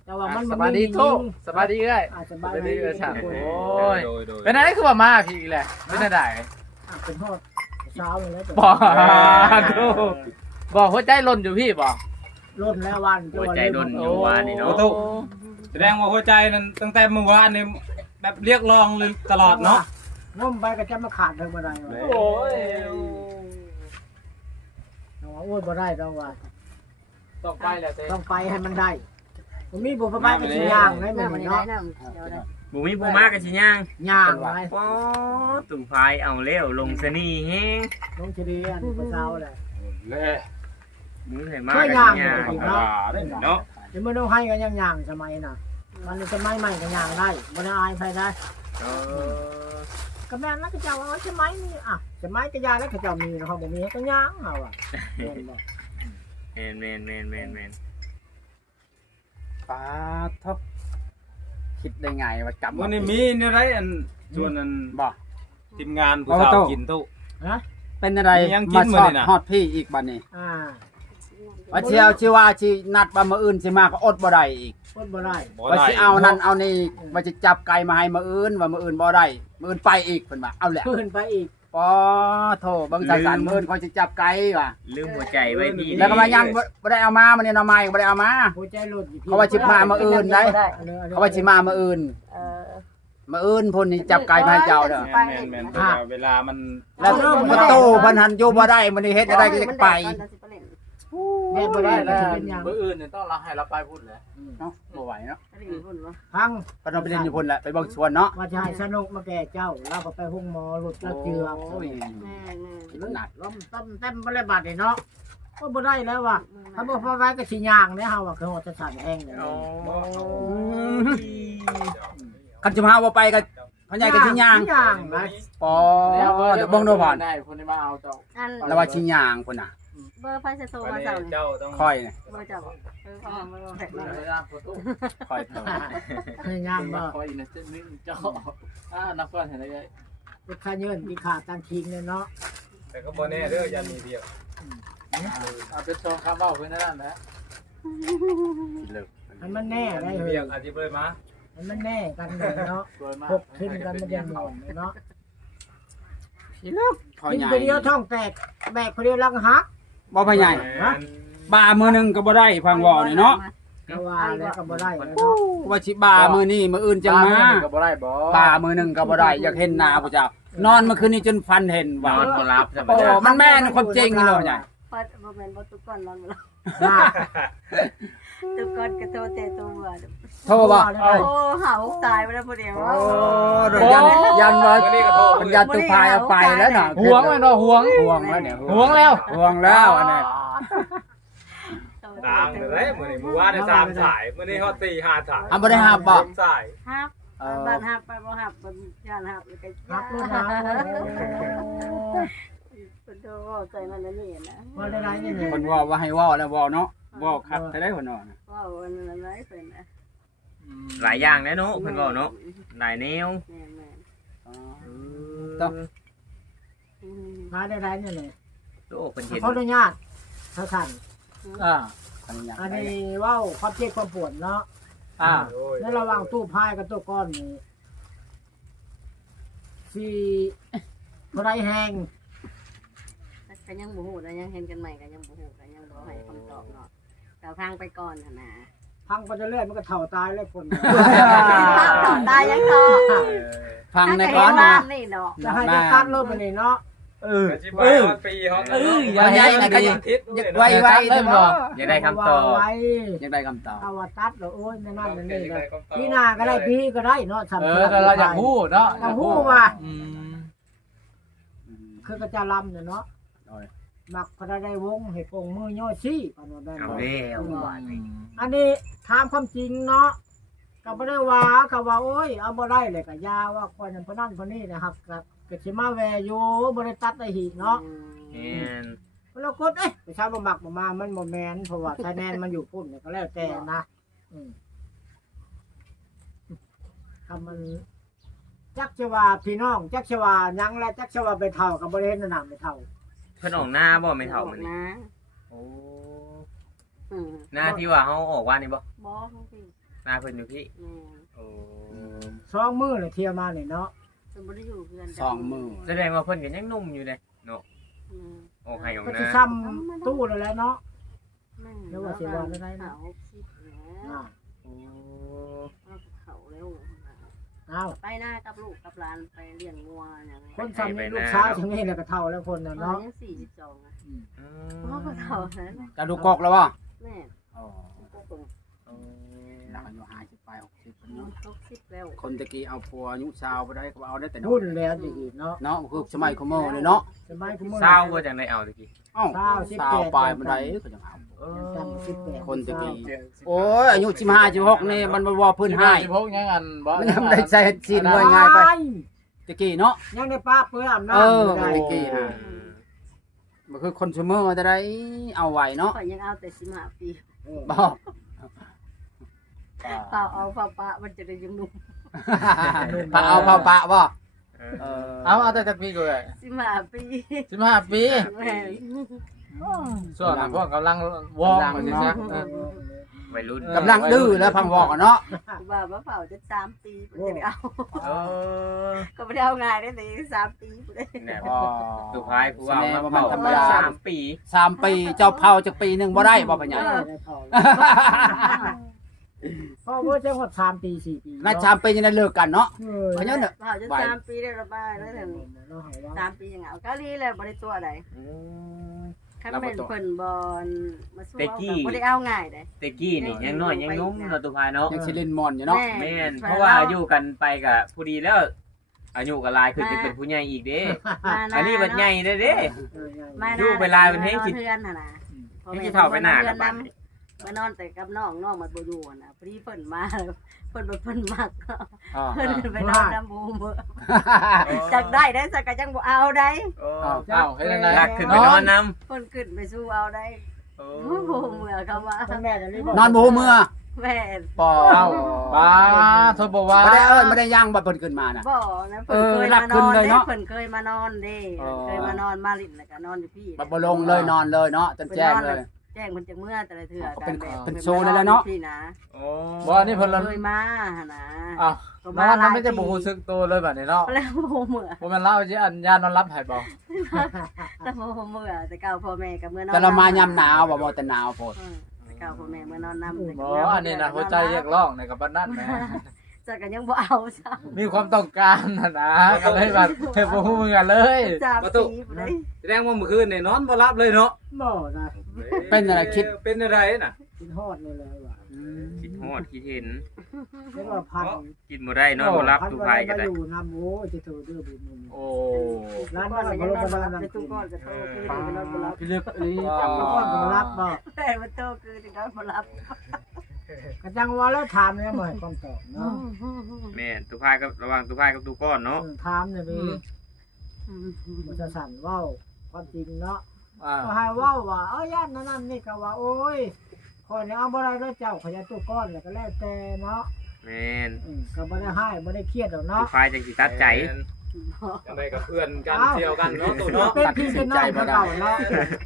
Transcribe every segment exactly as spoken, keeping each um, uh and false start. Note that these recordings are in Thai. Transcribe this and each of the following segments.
แต่ว่ามันสบายดีโตสบายดีเอ้ยอ่าสสบาบาย ยดีดีเอ้ยครัช่าบงโอ้ยโดยโดยเป็นไงคือว่ามาพี่อีกแหละเป็นไงได้เป็นทอดเช้าเลยแล้วบอกดูบอกหัวใจหล่นอยู่พี่บอกร่นแล้ววันหัวใจโดนอยู่วานนี่เนาะโอ้แสดงว่าหัวใจนั้นตั้งแต่เมื่อวานนี่แบบเรียกร้องเลยตลอดเนาะง้มไปก็จะมาขาดเธอบ่ได้วะโอ้ยเอาว่าโอ้ยบ่ได้ดอกว่าต้องไปแหละเต้ต้องไปให้มันได้ผมมีบุพเพก็สิย่างให้มันเนาะบุมีผู้มากกันสิย่างย่างไว้ป๊อตุ่มพายเอาเร็วลงสนีแฮงลงเฉลี่ยนี่ก็เช้าแหละเล่มึงให้มากกันสิย่างธรรมดาได้เนาะเดี๋ยวมันต้องให้กันย่างๆสมัยน่ะมันสมัยใหม่ก็ย่างได้บ่ได้อายใครได้เออก็แม่นแล้วก็เจ้าว่าสมัยนี้อ่ะสมัยก็ยาแล้วก็เจ้ามีนะครับบ่มีก็ย่างเอาอ่ะแม่นบ่แมนแมนแมนแมนแมนป้าทบคิดได้ไงว่าจำวันนี้มีเนี่ยไรอันส่วนอันบอกทีมงานผู้สาวกินตู้ฮะเป็นอะไรยังกิมานมื้สออนี่ดน่ะฮอดพี่อีกบัดนี้อ่าว่าเชียวชิว่าชินัดว่ามื้ออื่นสิมาก็อดบ่ได้อีกพูดบ่ได้บ่ว่าได้สิเอานั่นเอานี่ว่าสิจับไก่มาให้มื้ออื่นว่ามื้ออื่นบ่ได้มื้ออื่นไปอีกเพิ่นว่าเอาแหละเพิ่นไปอีกปอโทเบิ่งสายสารมื้ออื่นเขาสิจับไก่ว่ะลืมหัวใจไว้พี่แล้วก็มายังบ่บ่ได้เอามามันนี่เอามาอีกบ่ได้เอามาหัวใจหลุดอยู่พี่เขาว่าสิมามื้ออื่นได้อันนี้อันนี้เขาว่าสิมามื้ออื่นเออมื้ออื่นพุ่นนี่จับไก่มาให้เจ้าเด้อแม่นแม่นแม่นเพราะว่าเวลามันแล้วประตูเพิ่นหันอยู่บ่ได้มื้อนี้เฮ็ดได้ก็จะไปแม่บ่ได้แล้วสิเป็นหยังมื้ออื่นนี่ต้องเราให้เราไปพุ่นแหละเนาะบ่ไหวเนาะพังเพิ่นเอาไปเล่นอยู่พุ่นแหละไปเบิ่งสวนเนาะว่าจะให้สนุกมาแก่เจ้าเราก็ไปห้องหมอหลุดแล้วเจือกโอ้ยหนักล้มต้มเต็มบ่ได้บาดนี่เนาะก็บ่ได้แล้วว่ะถ้าบ่พอไว้ก็สิย่างเด้เฮาว่าคือว่าจะสั่นแห้งเลยคันจะมาบ่ไปก็พ่อใหญ่ก็สิย่างย่างนะปอเดี๋ยวเบิ่งดูผ่อนได้คนที่มาเอาเจ้าอันแล้วว่าสิย่างพุ่นน่ะเบอร์ไฟจะโทรวันมานี้เสาร์นี่เจ้าต้องค่อยน่ะเบอร์เจ้าบอกเออเอามาแพ็คมาในร้านโฟโต้ค่อยเท่าให้ย่างบ่คอยอินเตอร์นึงเจ้าอ่านักฟันเห็นได้ไงไปค่าเงินที่ขาดตังคิงเนี่ยเนาะแต่ก็บ่แน่เด้อยันมีเดียวเอาเป็นซองคาร์บ้าเพื่อนนั่นนะให้มันแน่ได้มีเฮ้เดียยวอาจจะเบิ่มาให้มันแน่กันเลยเนาะสวยมากพกขึ้นกันมันยังหมดเนาะพ่อกินใหญ่ไปเดียวท้องแตกแบกไปเดียวลังหักบ่พ่อใหญ่บ่ามื้อหนึงก็บ่ได้ฟังเว้านี่เนาะก็ว่าแล้วก็บ่ได้เนาะว่าสิบ่ามื้อนี้มื้ออื่นจังมาก็บ่ได้บ่บ่ามื้อหนึงก็บ่ได้อยากเห็นหน้าผู้เจ้านอนเมื่อคืนนี้จนฟันเห็นนว่าอนบ่รับธรรมโอ้ดามันแม่นความจริงนี่เนาะใหญ่เปิดบ่แม่นบ่ตุกก่อนนอนบ่หลับน่าตุกก่อนก็โทรแต่ตัวเบื่อโทรบ่โอ้หาตายไปแล้วพอดีโอ้ยันยันว่ามันยันตุพายเอาไปแล้วน่ะห่วงมันเนาะห่วงห่วงแล้วเนี่ยห่วงแล้วห่วงแล้วอันนี้ตามเลยมื้อนี้มื้อวานได้สามสายมื้อนี้ฮอดสี่ห้าสายอันบ่ได้หับบ่สายฮับเออบ้านฮับไปบ่ฮับบ่ย่านฮับแล้วก็รับรู้นะเพิ่นโทรใจนั่นนี่นะว่าได้ไรนี่เนี่ยเพิ่นว่าว่าให้เว้าแล้วเว้าเนาะเว้าคักแต่ได้เพิ่นเนาะว่าวันนั้นไรเพิ่นน่ะหลายอย่างแน่เนาะเพิ่นเว้าเนาะหลายแนวแม่นอ๋อต้องๆมาได้ไรนี่เลยโอ้เพิ่นเห็นขออนุญาตถ้าขันอ่าอันนี้อันนี้เว้าความเจ็บความปวดเนาะอ่าโอ้ยในระหว่างตู้พายกับตู้ก้อนนี่สี่เท่าไรแหงก็ยังบ่ฮู้นะยังเห็นกันใหม่ก็ยังบ่ฮู้ก็ยังบ่ให้คำตอบเนาะก็พังไปก่อนหั่นน่ะพังไปเรื่อยๆมันก็เถ่าตายเลยคนตายยังต่อฟังในก้อนนะนี่ดอกจะให้จะตัดรถไปนี่เนาะเออก็สิไปฮอดปีฮอดเออว่าใหญ่นะก็ยังไวไวเด้อบ่อยากได้คำตอบไว้อยากได้คำตอบเอาว่าตัดแล้วโอ้ยนั่นนั่นนี่เลยพี่นาก็ได้พี่ก็ได้เนาะเออแต่เราอยากพูดเนาะอยากพูดว่าอืมคือกระจาลำเนี่ยเนาะหมักพระได้วงให้ปงมือย่อชี้ปานนั้นเอาแล้วว่านี่อันนี้ถามความจริงเนาะก็บ่ได้ว่าก็ว่าโอ้ยเอาบ่ได้เลยก็ยาว่าคนนั้นคนนั้นคนนี้นะครับก็ก็สิมาแวอยู่บ่ได้ตัดได้หีกเนาะแม่นแล้วกดเอ้ยไปชาวบ่มักบ่มามันบ่แม่นเพราะว่าคะแนนมันอยู่พุ่นก็แล้วแต่นะอืมคำมันจักชวาพี่น้องจักชวายังและจักชวาไปเท่ากับบริเวณนามไปเท่าเพิ่นออกหน้าบ่ไม่เท่ามื้อนี้นะโอ้อืมหน้าที่ว่าเฮาออกว่านี่บ่บ่จริงนาเพิ่นอยู่พี่แม่โอ้สองมื้อเลยเที่ยวมานี่เนาะสมบ่ได้อยู่เพื่อนสองมือแสดงว่าเพิ่นก็ยังหนุ่มอยู่เด้เนาะอืมออกให้ออกก็นาสิซ้ำตู้นั่นแหละเนาะแม่เดี๋ยวว่าสิว่าได้ไหมสาวหกสิบแล้วอ่าโอ้เอาเขาแล้วอ้าวไปหน้ากับลูกกับหลานไปเลี้ยงงัวอย่างไรคนซ้ำนี่ลูกสาวถึงนี่แหละก็เท่าแล้วคนน่ะเนาะเนาะยังสี่สิบสองอ่ะอืพ่อก็เท่านั้นจะดูกอกแล้วบ่แม่อ๋อก็คงหลังอายุห้าสิบไปหกสิบเนาะหกสิบแล้วคนตะกี้เอาผัวอายุสาวไปได้ก็เอาได้แต่น้อรุ่ยนแล้วอีกเนาะเนาะคือสมัยคอมโมเลยเนาะสมัยคุณเศร้าบ่จังได๋เอาตะกี้เอ้าสาวสิบสาแปวดปลายมันได้ก็ยังเอาเอจำสิบแปดคนตะกี้โอ้ยอายุสิบห้าสิบหกนี่มันบ่ว่าพื้นให้สิบหกยังอันบ่มันยังได้ใส่ซีนไว้ง่ายไปตะกี้เนาะยังได้ป้าเปื้อนน้ำเออได้ตะกี้ฮะมันคือคนเสมอจะได้เอาไว้เนาะข่อยยังเอาแต่สิบห้าปีบ่เปล่าเอาเปล่าปะมันจะได้ยังหนุ่มปะเอาเผาปะบ่เออเออเอาเอาแต่จักปีก็ได้สิบห้าปีสิบห้าปีแม่ส่วนพวกกำลังวอร์มว่าซั่นซะวัยรุ่นกำลังดื้อแล้วพังบอกอะเนาะว่าว่าเปล่าจะสามปีมันจะได้เอาเออก็ไม่ได้เอาง่ายได้แต่สามปีเลยเนี่ยอ๋อสุดท้ายผู้เอามาแสดงว่ามัเผานธรรมดาสามปีสามปีเจ้าเผาจากปีหนึงบ่ได้บ่ปัญญาพ่อว่าจะหมดสามปีสี่ปีน่าสามปียังได้เลิกกันเนาะเอเพราะฉะนั้นน่ะเปล่าจะสามปีได้ระบายแล้วถึงสามปียังเอากะลีแล้วบริตัวใดอืมขั้นเป็นเพิ่นบอลมาสู้เอาบ่ได้เอาง่ายได้แต่กี้นี่ยังน้อยยังนุ่มเนาะตุภาเนาะยังสิเล่นมอนอยู่เนาะแม่นเพราะว่าอยู่กันไปกับผู้ดีแล้วอายุก็หลายขึ้นจะเป็นผู้ใหญ่อีกเด้อันนี้บัดใหญ่เด้เด้ อยู่เวลาเป็นให้กินเพื่อนน่ะนะให้กินข้าวไปหน้ากับบ้านมานอนแต่กับน้องน้องมันบ่อยู่น่ะพอดีเพิ่นมาเพิ่นบ่เพิ่นมักอ๋อเพิ่นไปนอนน้ำบูมือจักได้ได้สักก็จังบ่เอาได้โอ้เอาเอาเฮ็ดจังได๋รักขึ้นไปนอนน้เพิ่นขึ้นไปสู้เอาได้ำโอ้โอ้โหเมื่อเขาว่าแม่จะรีบนอนบ่ฮู้เมื่อแม่ปอเอาป้าโทบว่าบ่ได้เอิ้นบ่ได้ย่างบ่เพิ่นขึ้นมาน่ะบ่นะเพิ่นเคยเออรักมานขึ้อน นเลยเด้เนาะเพิ่นเคยมานอนเด้เออเคยมานอนมาลิ้นแล้วก็นอนอยู่พี่บ่บ่ลงเลยนอนเลยเนาะจนแจ้งเลยแจ้งเพิ่นจักเมื่อแต่ละเทื่อเป็นตามแบบเป็นโซนนั่นแหละเนาะพี่นะโอ้บ่นี่เพิ่นละเคยมาหั่นนะอ้าวก็นอนมันไม่หลายจะบ่รู้สึกตัวเลยบัดนี้เนาะแล้วโมเมื่อบ่แม่นเล่าสิอันยานอนรับให้บ่แต่โมเมื่อแต่เก่าพ่อแม่กับเมื่อนอนแต่เรามายามหนาวบ่บ่แต่หนาวโพดเออแต่เก่าพ่อแม่เมื่อนอนนำบ่อันนี้น่ะหัวใจเรียกร้องในกับบัดนั้นแหมจะกันยังบ่เอาซะมีความต้องการน่ะนะก็เลยแบบเฮ็ดบ่ฮู้เหมือนกันเลยสามปีเลยแสดงว่าเมื่อคืนนี่นอนบ่หลับเลยเนาะบ่นะเป็นอะไรคิดเป็นอะไรน่ะกินฮอดเลยเลยว่ะคิดฮอดคิดเห็นเรียกว่าพันกินบ่ได้นอนบ่รับพันทุกวันภัยก็มาได้อยู่นำโอ้จะถือดื้อบุญมึงโอ้ร้านก่บ้าอนนก็เขายังลงนอนมาบ่บ้านรับนั่งไปกิตู้นก่อนก็โตคือถึงนอนบ่รับพี่ลึกอีแล้วก้อนก็มารับบ่แต่มันโตคือถึงนอนบ่รับกระจังว่าแล้วถามเนี่ยบ่ให้คำตอบเนาะแม่นตุภากับระหว่างตุภากับตุก้อนเนาะเออถามเนี่ยดิมันจะสั่นเว้าความจริงเนาะอ่าก็ให้เว้าว่าเอ้ยย่านนั้นนั่นนี่ก็ว่าโอ้ยคอยเนี่ยเอาบ่ได้แล้วเจ้าขยันตัวก้อนแล้วก็แล้วแต่เนาะแม่นอืมก็บ่ได้ให้บ่ได้เครียดดอกตุเนาะภาจังสิตัดใจจังไดกับเพื่อนกันเที่ยวกันเนาะตัวเนาะเป็นพี่เป็นน้องเขาเก่าเนาะ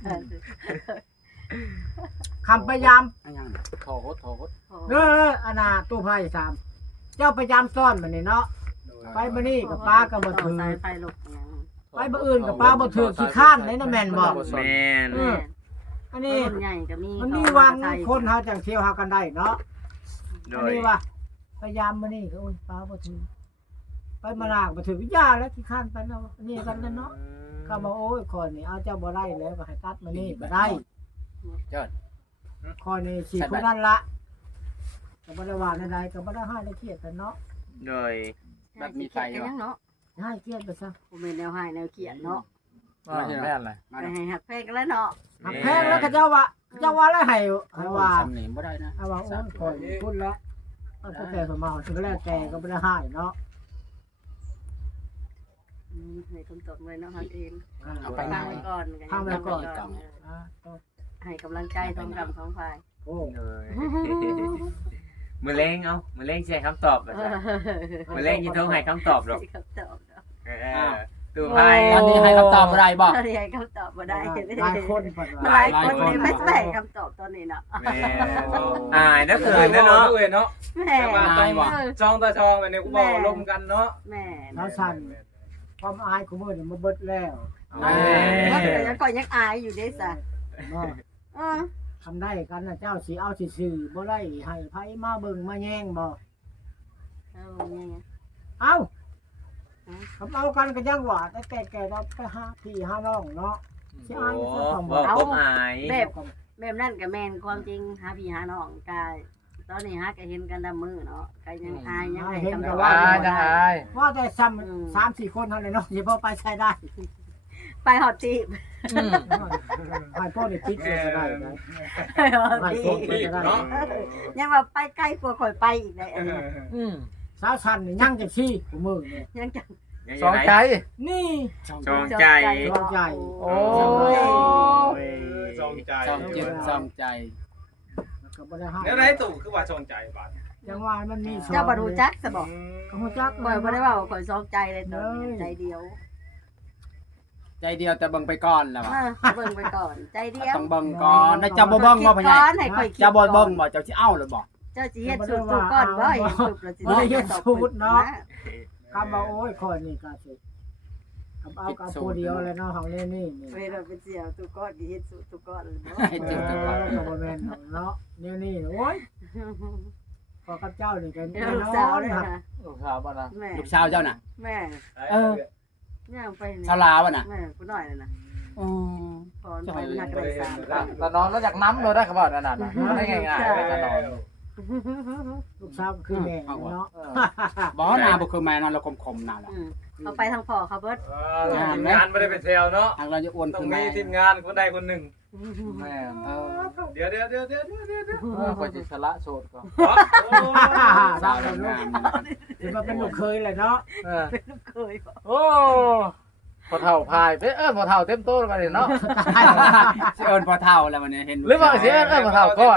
คำพยายามอันยังโถโถเด้อๆอันน่ะตู้ไผ่สามเจ้าพยายามซ่อนมันนี่เนาะไปมื้อนี้กับป้าก็บ่ถือสายไฟลกยังไปบ่อื่นกับป้าบ่ถือขี้ข้านเลยนะแม่นบ่แม่นเอออันนี้ใหญ่ก็มีมันมีวังคนเฮาจังเที่ยวเฮากันได้เนาะโดอันยนี้ว่าพยายามมื้อนี้ก็โอ้ยป้าบ่ถือไปมาลากบ่ถือวิญญาแล้วขี้ข้านไปเนาะอันนี้กันนั่นเนาะก็บอกโอ้ยคอยนี่เอาเจ้าบ่ได้แล้วก็ให้ตัดมื้อนี้บ่ได้เจิดคอยนี่สิผู้นั้นละก็บ่ได้ว่าใดๆก็บ่ได้ให้ได้เครียดกันเนาะโดยแบบมีไฟยังเนาะให้เครียดไปซะบ่แม่นแนวให้แนวเขียนเนาะมาเห็นแม่นเลยมาไปเนาะให้หักเพลงกันแล้วเนาะหักแพงแล้วก็เจ้าว่าเจ้าว่าแล้วให้ให้ว่าสำเนียงบ่ได้นะให้ว่าโอ้ยคอยพูดแล้วเอาแต่แต่สมมาถึงก็แล้วแต่ก็บ่ได้ให้เนาะอืมให้คำตอบเลยเนาะฮันเองเอาไปฟัไหนงไว้ก่อนฟังไว้ก่อนเอออ่าต่อให้กำลังใจตรงกับสองฝ่ายโอ้โดยมื้อแรงเอามื้อแรงสิให้คำตอบล่ะจ้ะมื้อแรงสิโทรให้คำตอบดอกให้คำตอบเนาะเออตุภาอันนี้ให้คำตอบบ่ได้บ่ตอนนี้ให้คำตอบบ่ได้หลายคนเพิ่นหว่าลายคนนี่ไม่ใช่คำตอบตอนนี้เนาะแม่อายนะเขินนะเนาะเอ้ยเนาะแม่แต่ว่าต้องจองตาชองไปเนี่ยกูบอกลมกันเนาะแม่เท้าสั่นความอายของมือนี่มาเบิดแล้วแม่ยังก่อยยังอายอยู่เด้ซะเนาะเออทำได้กันนะเจ้าสิเอาซื่อๆบ่ได้ให้ไผมาเบิ่งมาแย่งบ่เอาเนี่ยเอาคำเอากันก็ยังว่าแต่แก่ๆเราไปหาพี่หาน้องเนาะสิอายโอ้ก็ต้องบ่บ่คบอายแบบแบบนั้นก็แม่นความจริงหาพี่หาน้องกายตอนนี้หาก็เห็นกันดำมือเนาะก็ยังอายยังให้คำตอบอ่าว่าจังไงว่าแต่ซ้ำสามสี่คนเท่านั้นเนาะสิพอไปใช้ได้ไปหอดจีบให้พ่อนี่ติดเลยก็ได้นะไปหอดให้จีพ่อบรีบเนาะยังว่าไปใกล้กว่าข่อยไปอีกได้อันนี้อืมสาวชันนี่ยังจังซี่กูมือนี่ยังจะสองใจนี่จองใจจองใจโอ้จองใจจองจิตจองใจแล้วก็บ่ได้ให้แล้วไหนตู่คือว่าจองใจบาดจังว่ามันมีเจ้าบ่รู้จักซะบ่ก็ฮู้จักข่อยบ่ได้ว่าข่อยสองใจเลยตอนนี้ใจเดียวใจเดียวแต่เบิ่งไปก่อนแล้วเอว่ะอเบิ่งไปก่อนใจเดียวต้องเบิ่งก่อนแล้วจะบ่เบิ่งบ่พ่อใหญ่ก่อนให้ข่อยคิดจะบ่ก่อเบิ่นงบ่เจ้าสิเอาหรือบ่เจ้าสิเฮ็ดสูตรตัวก่อนบ่เฮ็ดสูตรแล้วสิได้เฮ็ดสูตรเนาะคำว่าโอ้ยคอยนี่ก็สิคำเอากับผู้เดียวเลยเนาะของเล่นนี่นี่เวลาเป็นเสี่ยวตัวก้อนเฮ็ดสูตรตัวก้อนเลยบ่ให้เอจิตตัวก่อนอก็บ่แม่นเนาะเนี่ยนี่โอ้ยพอกับเจ้านี่ก็เดี๋ยวลูกสาวเลยนะลูกสาวบ่นะแม่ลูกสาวเจ้าน่ะแม่เออย่างไปสาวลาวน่ะแม่ผู้น้อยน่ะอ๋อพอนไปนักไรสามตอนนอนแล้วจากน้ำเราได้ขบวนนั่นน่ะได้ง่ายๆตอนนอนลูกสาวก็คือแม่เนาะบ่หน้าบ่คือแม่นั่นเราคมๆหน้าล่ะเขาไปทางพ่อเขาเบิดทีมงานไม่ได้เป็นเซลเนาะทางเราจะอ้วนต้อคืงอมีแม่ทีมงานคนใดคนหนึ่งแม่เออเดี๋ยวเดี๋ยวเดี๋ยวเดี๋ยวเดี๋ยวเดี๋ยวเดี๋ยวเออคนจิสละโสดก็สาวทำงานสิมาเป็นลูกเคยเลยเนาะเออเป็นลูกเคยบ่โอ้พอเท่าพายเอ้ยพอเท่าเต็มโต๊ะกันเลยเนาะสิเอิ้นพอเฒ่าแล้ววันนี้เห็นหรือว่าสิเอิ้นเอิ้นพอเท่าก่อน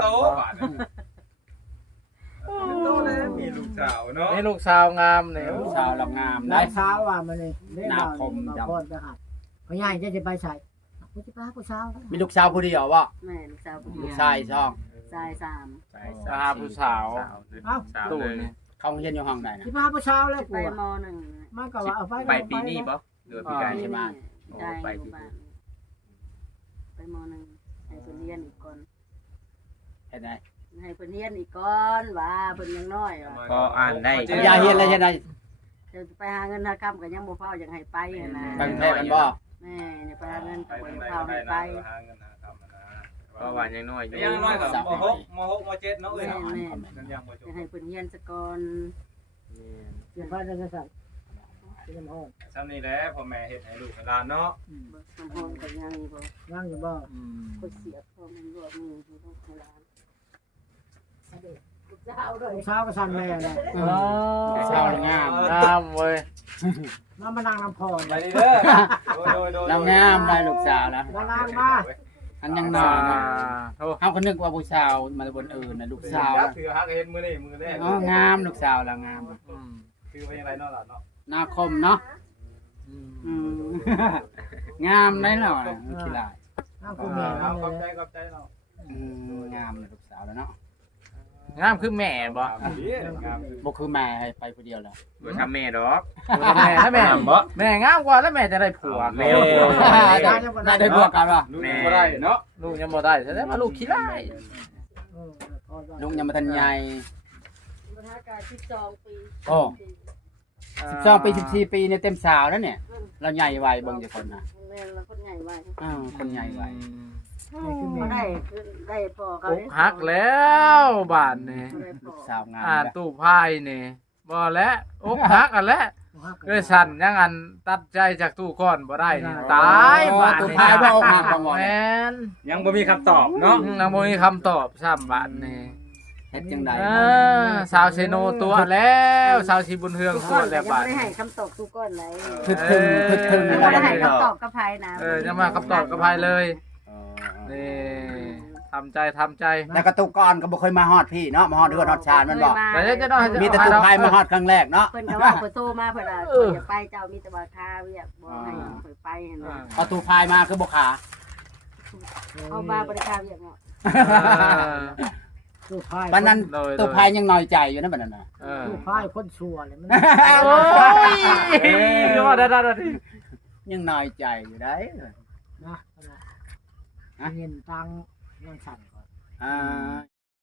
โตเลยมีลูกสาวเนาะนี่ลูกสาวงามเนี่ยลูกสาวลำงามได้ได้สาวว่ามันนี่ได้หน้าเราคมมาดำพอดไปหัดพ่อใหญ่จะจะไปใส่กูจะไปหาผู้สาวมีลูกสาวผู้เดียวบ่แม่ลูกสาวผู้ลูเดีกยวชายช่องชายสามสาวผู้สาวสาวตู้เลยนี่เขาเรียนอยู่ห้องใดนะที่พาผู้สาวแล้วไปกูมหนึ่งมันก็ว่าเอาไปไปปีนี้บ่หรือปีกายใช่ใช่ไหไหมมใจอยู่บ้านไปมหนึ่งให้เพิ่นเรียนอีกก่อนเห็นไหมให้เพิ่นเรียนอีกก่อนว่าเพิ่นยังน้อยว่าก็อ่านได้ยาเฮียนอะไรยังไงเดี๋ยวไปหาเงินหาคำก็ยังบ่พอยังให้ไปหั่นนะไปกรุงเทพกันบ่แม่เนี่ยไปหาเงินไปก็บ่ทางใดพอก็ให้ได้ไปนะหาเงินหาคำนะก็ว่ายังน้อยอยู่ยังน้อยกับมหกมหกมเจ็ดเนาะเอ้ยเนาะนั่นยังบ่จจะบให้เพิ่นเรียนซะก่อนเดี๋ยวไปได้ก็สั่นที่น้ำห้องซ้ำนี่แหละพ่อแม่เฮ็ดให้ลูกให้หลานเนาะน้ำห้องก็ยังบ่นั่งอยู่บ่อืมก็เสียพ่อมันรวมมืออยู่ต้องให้หลานลูกสาวด้วยผู้สาวก็สั่นแม่เลยอ๋อสาวงามงามเว้ยมามานั่งน้ำพรไปดีเด้อโดยโดยลำงามได้ลูกสาวแล้วมานั่งมาอันยังน้อ่าอยนะโทษเขาคนนึกว่าผู้สาวมาบนอื่นนะลูกสาวถือฮักเฮ็ดมื้อนี้มื้อแรกอ๋องามลูกสาวละงามอืมคือว่ายังไงเนาะล่ะเนาะหน้าคมเนาะอืมอืมงามได้หน่อยขี้ลายนั่งคุณแม่เอานั่งขอบเลใจยขอบใจเนาะอืมงามเลยลูกสาวแล้วเนาะงามคือแม่บ่งามบ่คือแม่ให้ไปผู้เดียวแล้วบ่ทำแม่ดอกแม่ถ้าแม่แม่งามกว่าแล้วแม่จะได้ผัวแม่ได้ได้บวกกันป่ะลูกบ่ได้เนาะลูกยังบ่ได้แสดงว่าลูกขี้ร้ายเออพอได้ลุงยังมาทันใหญ่ปัญหาการสิบสองปีโอ้ สิบสองปีสิบสี่ปีเนี่ยเต็มสาวแล้วเนี่ย เราใหญ่ไวเบิ่งจักคนนะแม่แล้วคนใหญ่ไว้อ้าวคนใหญ่ไวนี่คือแม่บ่ได้คือได้พ่อเขาอกหักแล้วบาดนี่ได้พ่อสาวงามอ่านแล้วตู้ไพ่นี่บ่แล้วอกหักกันแล้วเอ้ยสั่นยังอันตัดใจจากตู้ก้อนบ่ได้นี่ตายบาดตัวนี่พายบ่ออกหักบ่งอนแม่นยังบ่มีคำตอบเนาะยังบ่มีคำตอบซ้ำบาดนี่เฮ็ดจังได๋เออสาวเซโนตัวแล้วสาวสีบุญเฮืองทุกตัควน แล้ยัวงบาดไม่ได้นี่ให้คำตอบทุกคนไหนทึกถึงทึกถึงยังแล้ไม่วได้ให้คำตอบกับภายนะเออจะมาคำตอบกับภายเลยอ๋อนี่ทำใจทำใจแล้วก็ตุกก่อนก็บ่เคยมาฮอดพี่เนาะมาฮอดเฮือนฮอดชานมันบ่แต่จะจะต้องให้มีแต่ตุกพายมาฮอดครั้งแรกเนาะเพิ่นก็ว่าเพิ่นโทรมาเพิ่นว่าเพิ่นจะไปเจ้ามีแต่ว่าค่าเวียกบ่ให้เพิ่นไปหั่นน่ะเอาตุกพายมาคือบ่ขาเอามาบ่ได้ค่าเวียกเนาะเออตู้พายปานนั้นโดยตัวพายยังน้อยใจอยู่นะบัดนั้นน่ะเออตู้พายคนชัวเลยมันโอ้ยยอดได้ได้ยังน้อยใจอยู่ได้นะเงินตังค์ยังสั่นก่อนอ่า